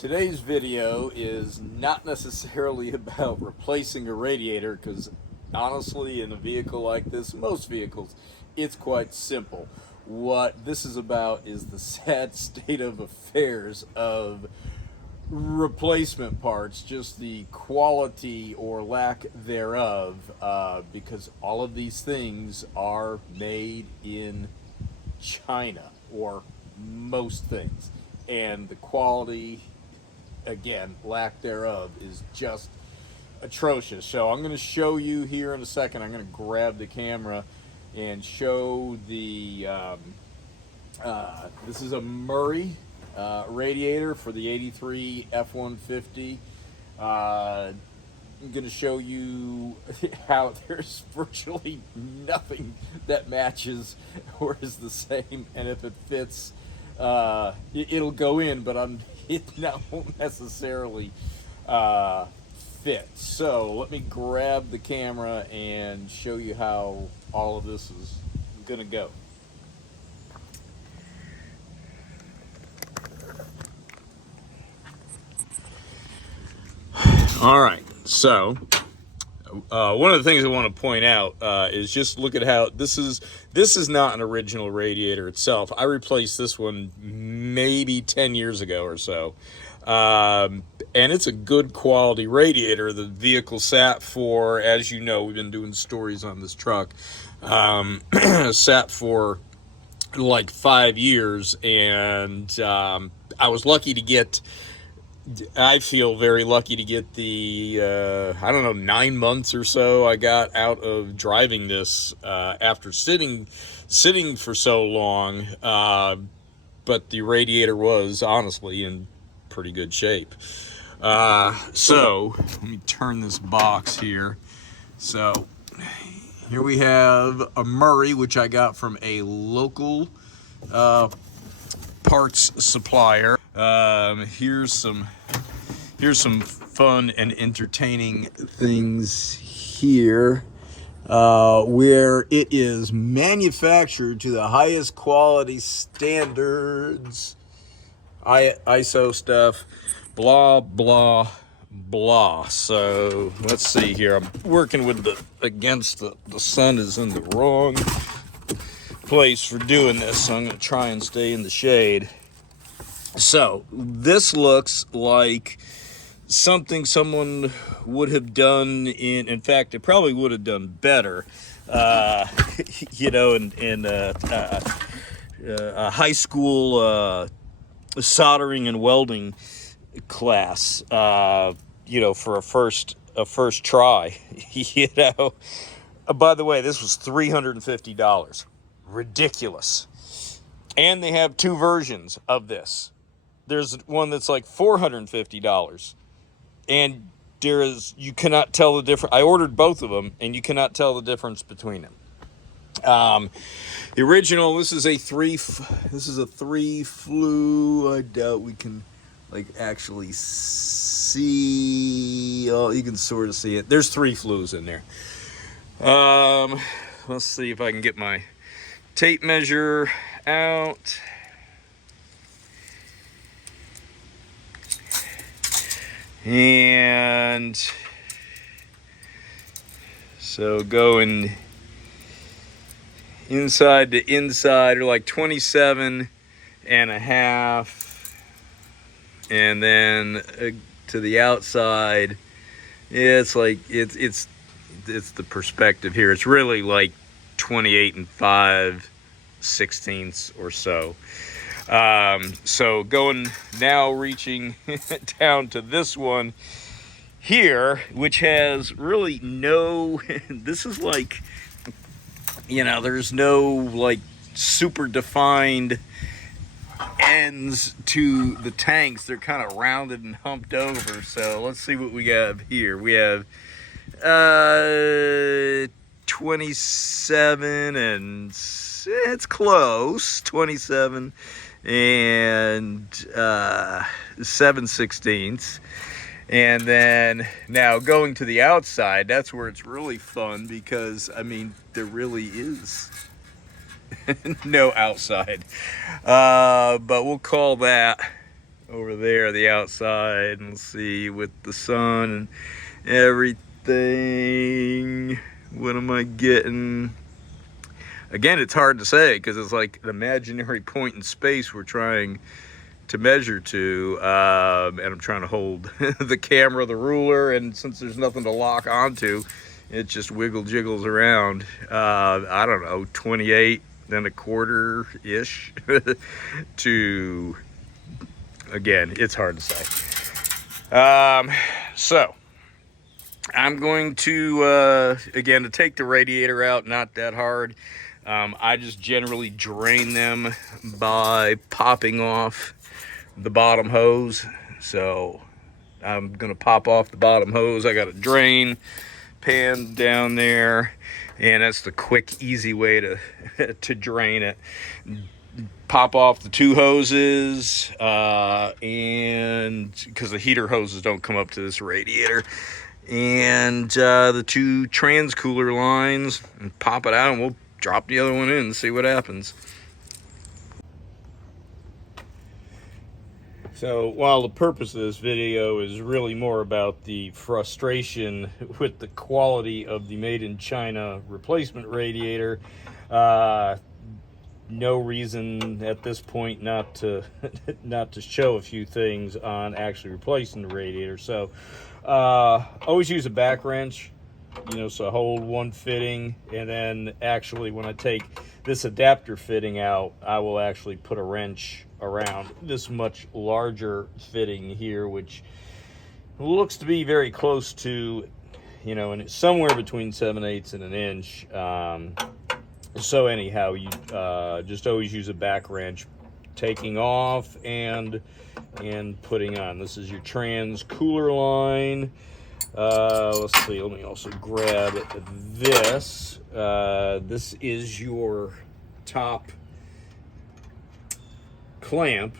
Today's video is not necessarily about replacing a radiator, because honestly, in a vehicle like this, most vehicles, it's quite simple. What this is about is the sad state of affairs of replacement parts, just the quality or lack thereof, because all of these things are made in China, or most things, and the quality, again, lack thereof, is just atrocious. So I'm going to show you here in a second. I'm going to grab the camera and show the this is a Murray radiator for the 83 F-150. I'm going to show you how there's virtually nothing that matches or is the same, and if it fits, it'll go in, but it won't necessarily fit. So let me grab the camera and show you how all of this is going to go. All right, so one of the things I want to point out is just look at how this is not an original radiator itself. I replaced this one maybe 10 years ago or so, and it's a good quality radiator. The vehicle sat for, as you know, we've been doing stories on this truck, sat for like 5 years, and I was lucky to get, I feel very lucky to get the, I don't know, 9 months or so I got out of driving this after sitting for so long. But the radiator was honestly in pretty good shape. So let me turn this box here. So here we have a Murray, which I got from a local parts supplier. Here's some fun and entertaining things here, where it is manufactured to the highest quality standards, ISO stuff, blah blah blah. So let's see here. I'm working with the sun is in the wrong place for doing this, so I'm going to try and stay in the shade. So this looks like something someone would have done in fact, it probably would have done better, you know, in a high school soldering and welding class, you know, for a first try. You know, by the way, this was $350. Ridiculous. And they have two versions of this. There's one that's like $450, and you cannot tell the difference. I ordered both of them, and you cannot tell the difference between them. The original, this is a three flue. I doubt we can like actually see. Oh, you can sort of see it. There's 3 flues in there. Let's see if I can get my tape measure out. And so going inside to inside are like 27 and a half, and then to the outside, it's like it's the perspective here. It's really like 28 and 5/16 or so. So going now, reaching down to this one here, which has really no, this is like, you know, there's no like super defined ends to the tanks. They're kind of rounded and humped over. So let's see what we have here. We have 27 and it's close, 27 and 7/16. And then now going to the outside, that's where it's really fun, because I mean, there really is no outside, but we'll call that over there, the outside, and let's see, with the sun and everything, what am I getting? Again, it's hard to say because it's like an imaginary point in space we're trying to measure to, and I'm trying to hold the camera, the ruler, and since there's nothing to lock onto, it just jiggles around. I don't know, 28 and a quarter ish to, again, it's hard to say. So I'm going to, again, to take the radiator out, not that hard. I just generally drain them by popping off the bottom hose. So I'm gonna pop off the bottom hose. I got a drain pan down there, and that's the quick, easy way to to drain it. Pop off the two hoses, and because the heater hoses don't come up to this radiator, and the two trans cooler lines, and pop it out, and we'll drop the other one in and see what happens. So while the purpose of this video is really more about the frustration with the quality of the made in China replacement radiator, no reason at this point not to not to show a few things on actually replacing the radiator. So always use a back wrench, you know, so hold one fitting, and then actually when I take this adapter fitting out, I will actually put a wrench around this much larger fitting here, which looks to be very close to, you know, and it's somewhere between 7/8 and an inch. So anyhow, you just always use a back wrench, taking off and putting on. This is your trans cooler line. Let's see, let me also grab this. This is your top clamp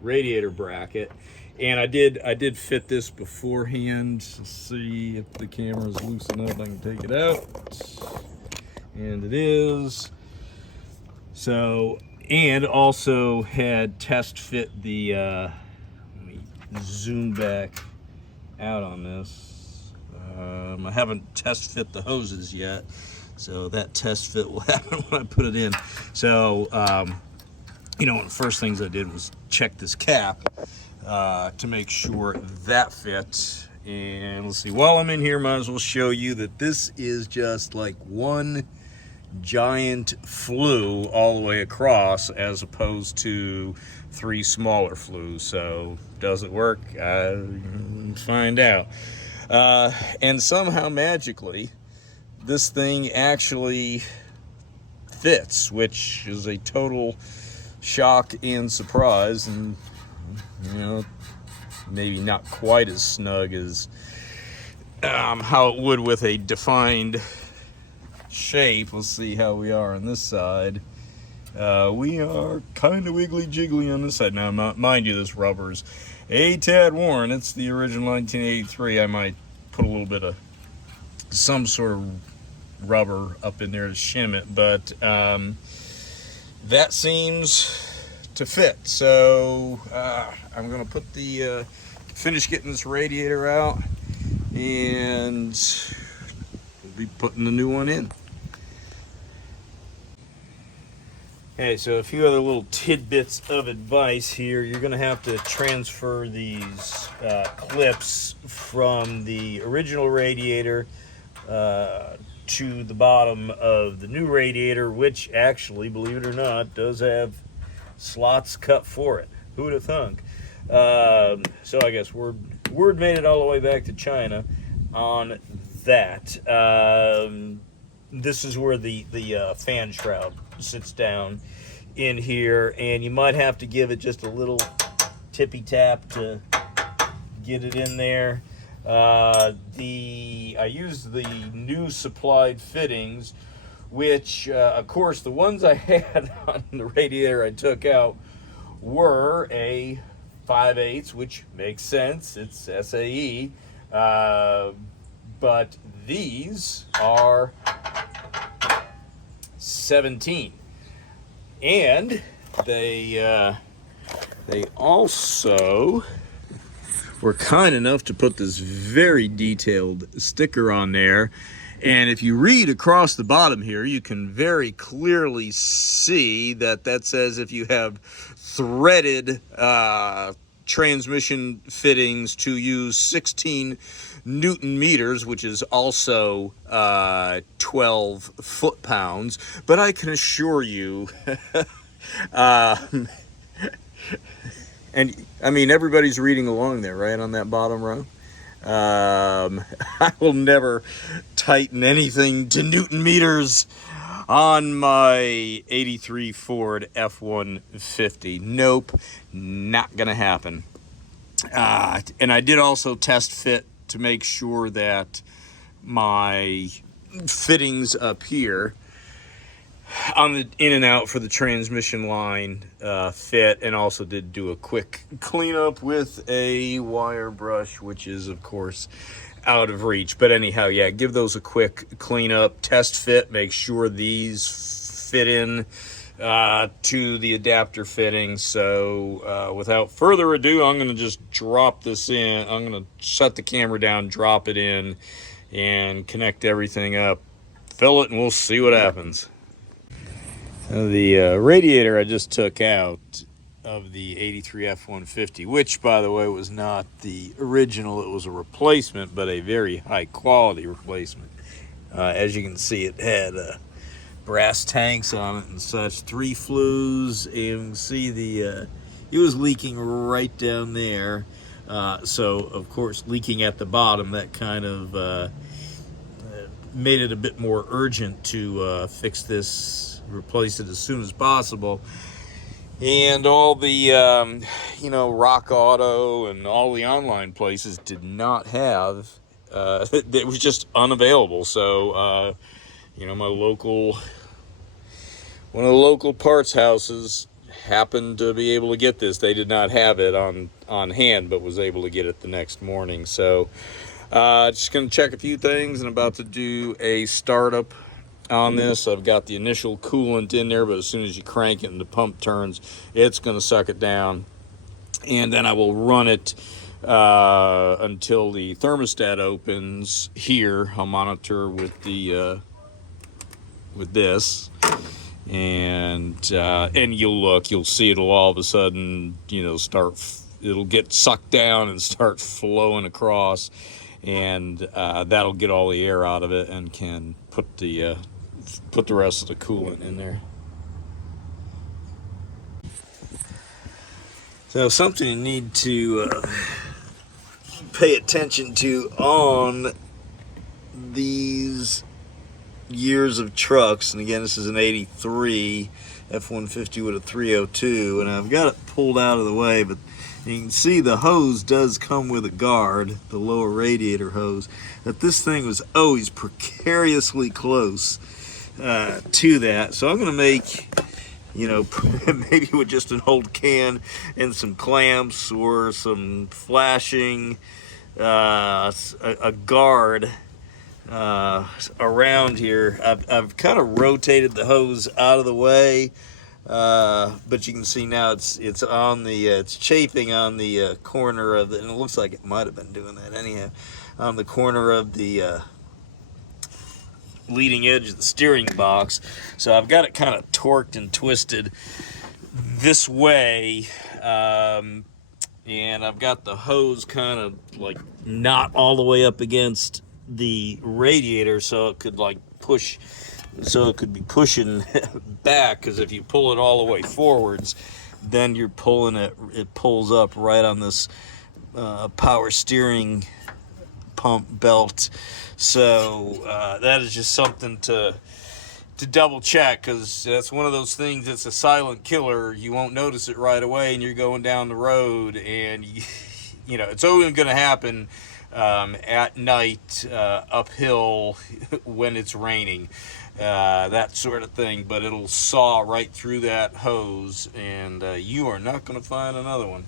radiator bracket, and I did fit this beforehand. Let's see if the camera's loose enough I can take it out, and it is. So, and also had test fit the let me zoom back out on this. I haven't test fit the hoses yet, so that test fit will happen when I put it in. So you know, one of the first things I did was check this cap to make sure that fits. And let's see, while I'm in here, might as well show you that this is just like one giant flue all the way across, as opposed to three smaller flues. So does it work? Find out. And somehow magically this thing actually fits, which is a total shock and surprise, and you know, maybe not quite as snug as how it would with a defined shape. Let's see how we are on this side. We are kind of wiggly jiggly on this side. Now, mind you, this rubber's a tad worn. It's the original 1983. I might put a little bit of some sort of rubber up in there to shim it, but that seems to fit. So I'm gonna put the finish getting this radiator out, and we'll be putting the new one in. Okay, so a few other little tidbits of advice here. You're gonna have to transfer these clips from the original radiator to the bottom of the new radiator, which actually, believe it or not, does have slots cut for it. Who would have thunk? So I guess word made it all the way back to China on that. This is where the fan shroud sits down in here, and you might have to give it just a little tippy tap to get it in there. I used the new supplied fittings, which of course the ones I had on the radiator I took out were a 5/8, which makes sense, it's SAE, but these are 17, and they They also were kind enough to put this very detailed sticker on there. And if you read across the bottom here, you can very clearly see that that says if you have threaded transmission fittings to use 16 Newton meters, which is also 12 foot-pounds. But I can assure you, and I mean, everybody's reading along there, right, on that bottom row. I will never tighten anything to Newton meters on my 83 Ford F-150. Nope, not gonna happen. And I did also test fit to make sure that my fittings up here on the in and out for the transmission line fit, and also did do a quick cleanup with a wire brush, which is of course out of reach. But anyhow, yeah, give those a quick cleanup, test fit, make sure these fit in to the adapter fitting. So without further ado, I'm going to just drop this in. I'm going to shut the camera down, drop it in, and connect everything up, fill it, and we'll see what happens. The radiator I just took out of the 83 F-150, which, by the way, was not the original. It was a replacement, but a very high quality replacement. As you can see, it had brass tanks on it and such, 3 flues, and you can see the it was leaking right down there. So, of course, leaking at the bottom, that kind of made it a bit more urgent to fix this, replace it as soon as possible. And all the Rock Auto and all the online places did not have it was just unavailable. So my one of the local parts houses happened to be able to get this. They did not have it on hand, but was able to get it the next morning. So just gonna check a few things and about to do a startup on this. I've got the initial coolant in there, but as soon as you crank it and the pump turns, it's going to suck it down. And then I will run it until the thermostat opens here. I'll monitor with the with this, and you'll see it'll all of a sudden it'll get sucked down and start flowing across, and that'll get all the air out of it and can put the rest of the coolant in there. So something you need to pay attention to on these years of trucks, and again, this is an 83 F-150 with a 302, and I've got it pulled out of the way, but you can see the hose does come with a guard, the lower radiator hose, that this thing was always precariously close to that. So I'm going to make, maybe with just an old can and some clamps or some flashing, a guard around here. I've kind of rotated the hose out of the way, but you can see now it's on the it's chafing on the corner of the, and it looks like it might have been doing that anyhow, on the corner of the leading edge of the steering box. So I've got it kind of torqued and twisted this way, and I've got the hose kind of like not all the way up against the radiator, so it could be pushing back, because if you pull it all the way forwards, then you're pulling it pulls up right on this power steering pump belt. So that is just something to double check, because that's one of those things that's a silent killer. You won't notice it right away, and you're going down the road, and it's only going to happen at night, uphill, when it's raining, that sort of thing. But it'll saw right through that hose, and you are not going to find another one.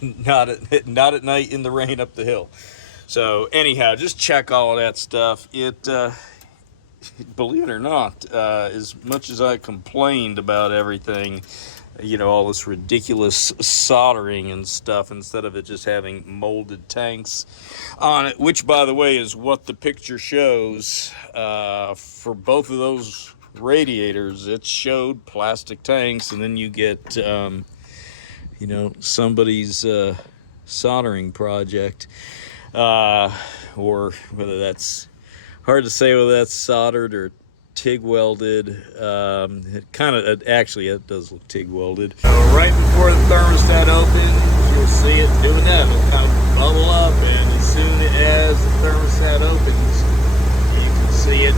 Not at night in the rain up the hill. So anyhow, just check all of that stuff. It, believe it or not, as much as I complained about everything, all this ridiculous soldering and stuff, instead of it just having molded tanks on it, which, by the way, is what the picture shows for both of those radiators. It showed plastic tanks, and then you get somebody's soldering project, or whether that's hard to say, whether that's soldered or TIG welded. It does look TIG welded. Right before the thermostat opens, you'll see it doing that. It'll kind of bubble up, and as soon as the thermostat opens, you can see it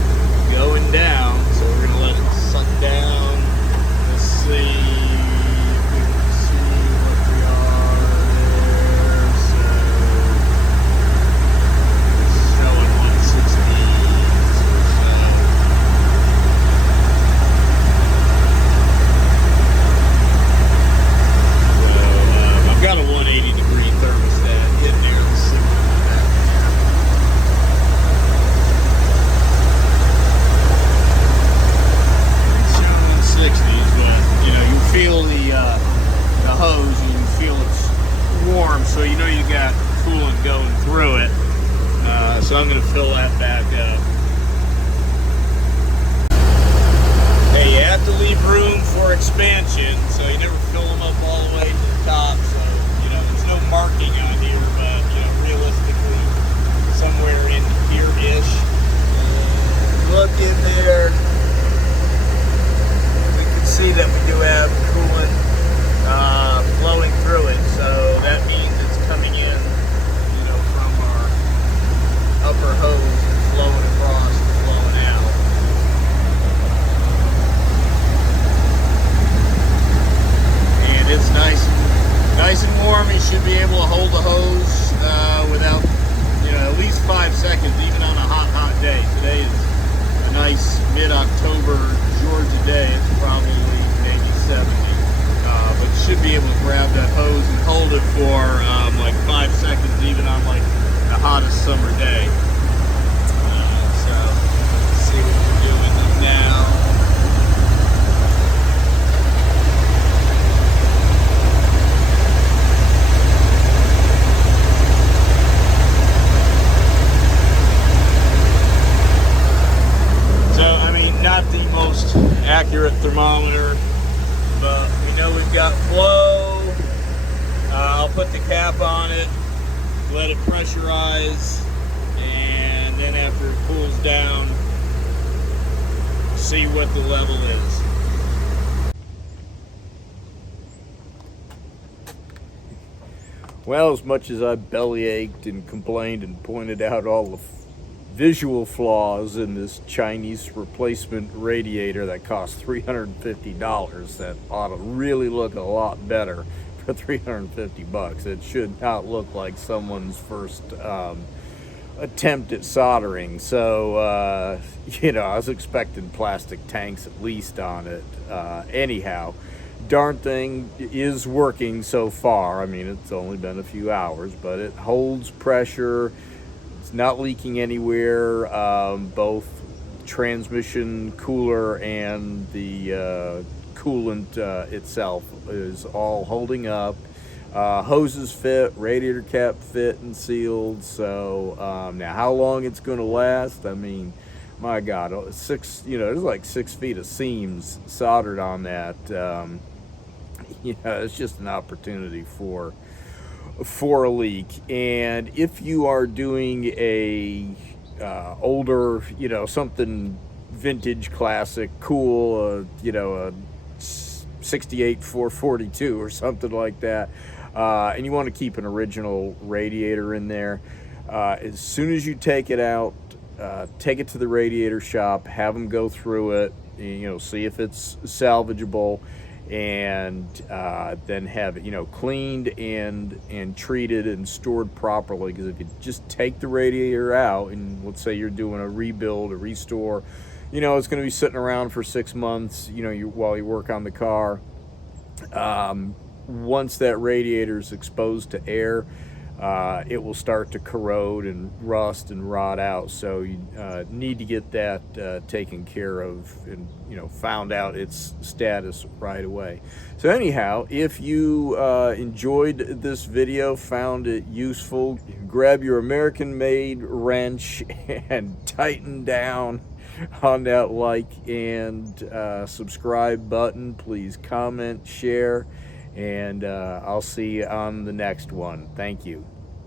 going down. So we're gonna let it suck down. Let's see if we can see what we are there. So it's showing 160. Got a 180 degree thermostat in there. Let's see what we got there. It's showing 160s, but you feel the hose, and you feel it's warm, so you got coolant going through it. So I'm going to fill that back up. Hey, you have to leave room for expansion, so you never fill them up all the way to the top. So there's no marking on here, but realistically, somewhere in here-ish. Look in there. We can see that we do have coolant flowing through it, so that means it's coming in, from our upper hose and flowing across and flowing out. And it's nice and warm. You should be able to hold the hose without, at least 5 seconds, even on a hot day. Today is a nice mid-October Georgia day. It's probably maybe 70. But you should be able to grab that hose and hold it for like 5 seconds, even on like the hottest summer day. So let's see what we're doing now. Not the most accurate thermometer, but we know we've got flow. I'll put the cap on it, let it pressurize, and then after it cools down, see what the level is. Well, as much as I bellyached and complained and pointed out all the visual flaws in this Chinese replacement radiator that costs $350, that ought to really look a lot better for $350. It should not look like someone's first attempt at soldering. So I was expecting plastic tanks at least on it. Anyhow, darn thing is working so far. I mean, it's only been a few hours, but it holds pressure. Not leaking anywhere. Both transmission cooler and the coolant itself is all holding up. Hoses fit, radiator cap fit and sealed. So now how long it's going to last, I mean, my God, there's like 6 feet of seams soldered on that. It's just an opportunity for a leak. And if you are doing a older, something vintage, classic, cool, a 68 442 or something like that, and you want to keep an original radiator in there, as soon as you take it out, take it to the radiator shop, have them go through it, and, see if it's salvageable, and then have it cleaned and treated and stored properly. Because if you just take the radiator out, and let's say you're doing a rebuild, a restore, it's going to be sitting around for 6 months, while you work on the car. Once that radiator is exposed to air, it will start to corrode and rust and rot out. So you need to get that taken care of and, you know, found out its status right away. So anyhow, if you enjoyed this video, found it useful, grab your American-made wrench and tighten down on that like and subscribe button. Please comment, share, and I'll see you on the next one. Thank you.